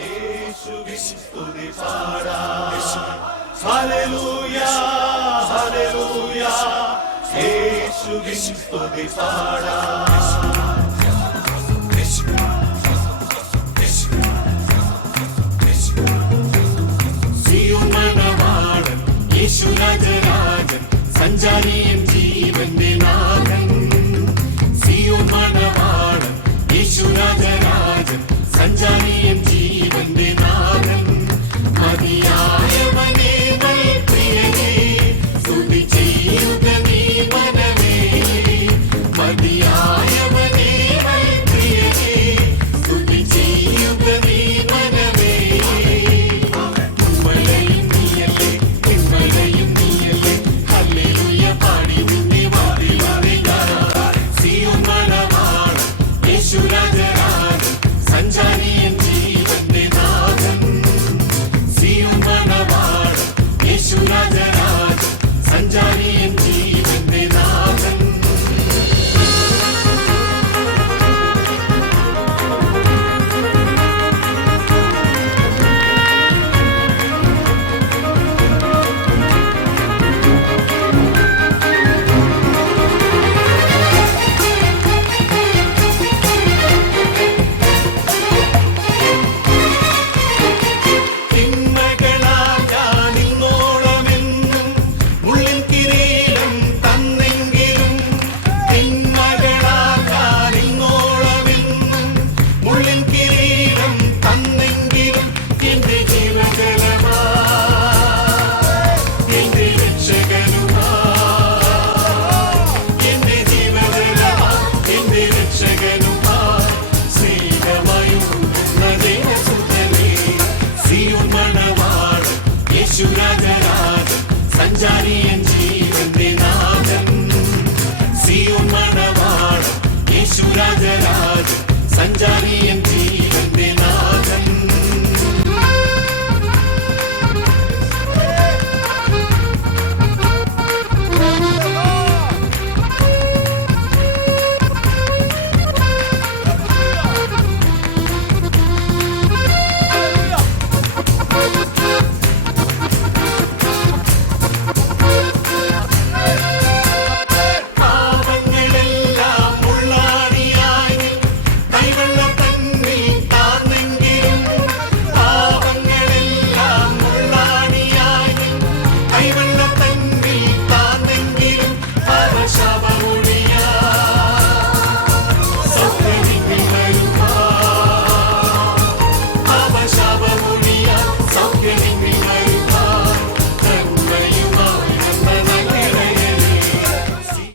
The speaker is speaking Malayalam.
യേശുവിൻ സ്തുതി പാടാം. ഹല്ലേലൂയ ഹല്ലേലൂയ യേശുവിൻ സ്തുതി പാടാം. സിയോൻ മണവാളൻ യേശു രാജരാജൻ സഞ്ചാരിയും ജീവന്റെ നാഥൻ. സിയോൻ മണവാളൻ യേശു രാജരാജൻ സഞ്ചാരിയും ജീവന്റെ നാഥൻ. മതിയായവനേ നൽ പ്രിയനേ സ്തുതി ചെയ്യുക നീ മനമേ. മതിയായവനേ നൽ പ്രിയനേ സ്തുതി ചെയ്യുക നീ മനമേ. ഉമ്മലയും നീയല്ലേ നിമ്മലയും നീയല്ലേ ഹല്ലേലൂയ പാടി നിന്നെ വാതിലൂടെ ഞാൻ. സിയോൻ മണവാളൻ യേശു രാജരാജൻ സഞ്ചാരിയൻ ജീവന്റെ നാഥൻ. സിയോൻ മണവാളൻ യേശു രാജരാജൻ സഞ്ചാരിയൻ ജീവന്റെ നാഥൻ. തിന്മകളാൽ ഞാൻ ഇന്നോളമെന്നും മുള്ളിൻ കിരീടം തന്നെങ്കിലും. തിന്മകളാൽ ഞാൻ ഇന്നോളമെന്നും മുള്ളിൻ കിരീടം തന്നെങ്കിലും എന്റെ ജീവജലമായി എന്റെ രക്ഷകനുമായി എന്റെ ജീവജലമായി എന്റെ രക്ഷകനുമായി സ്നേഹമായൊഴുകുന്ന ദേവസുതനേ. സിയോൻ മണവാളൻ യേശു രാജരാജൻ സഞ്ചാരിയൻ ജീവന്റെ നാഥൻ. സിയോൻ മണവാളൻ യേശു രാജരാജൻ സഞ്ചാരിയൻ